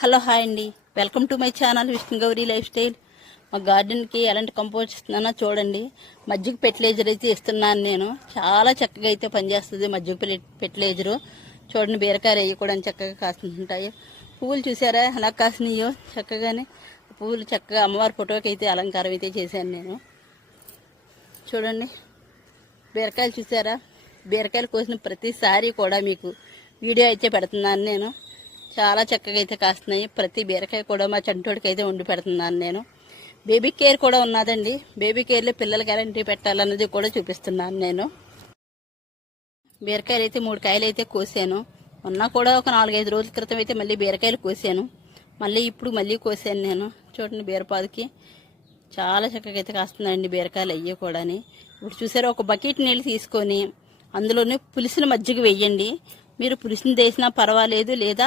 Hello hi అండి, welcome to my channel Vishnu Gauri life style. మా గార్డెన్కి ఎలాంటి కంపోస్ట్ ఇస్తున్నానో చూడండి. మజ్జిగ ఫెర్టిలైజర్ అయితే ఇస్తున్నాను నేను. చాలా చక్కగా అయితే పనిచేస్తుంది మజ్జిగ ఫెర్టిలైజరు. చూడండి, బీరకాయలు అవి కూడా చక్కగా కాస్తుంటాయి. పువ్వులు చూసారా ఎలా కాసినాయో చక్కగానే. పువ్వులు చక్కగా అమ్మవారి ఫోటోకి అయితే అలంకారం అయితే చేశాను నేను. చూడండి, బీరకాయలు చూసారా. బీరకాయలు కోసిన ప్రతిసారి కూడా మీకు వీడియో అయితే పెడుతున్నాను నేను. చాలా చక్కగా అయితే కాస్తున్నాయి. ప్రతి బీరకాయ కూడా మా చంటోడికి అయితే వండి పెడుతున్నాను నేను. బేబీ కేర్ కూడా ఉన్నదండి. బేబీ కేర్లో పిల్లలకి ఎలాంటి పెట్టాలన్నది కూడా చూపిస్తున్నాను నేను. బీరకాయలు అయితే 3 కాయలు అయితే కోసాను. మొన్న కూడా ఒక 4-5 రోజుల క్రితం అయితే మళ్ళీ బీరకాయలు కోసాను. ఇప్పుడు మళ్ళీ కోసాను నేను. చూడండి, బీరపాదుకి చాలా చక్కగా అయితే కాస్తున్నాయండి బీరకాయలు అయ్యి కూడా. ఇప్పుడు చూసారా, ఒక బకెట్ నీళ్ళు తీసుకొని అందులోనే పులిసిన మజ్జిగ వేయండి. మీరు పులిసిన వేసినా పర్వాలేదు, లేదా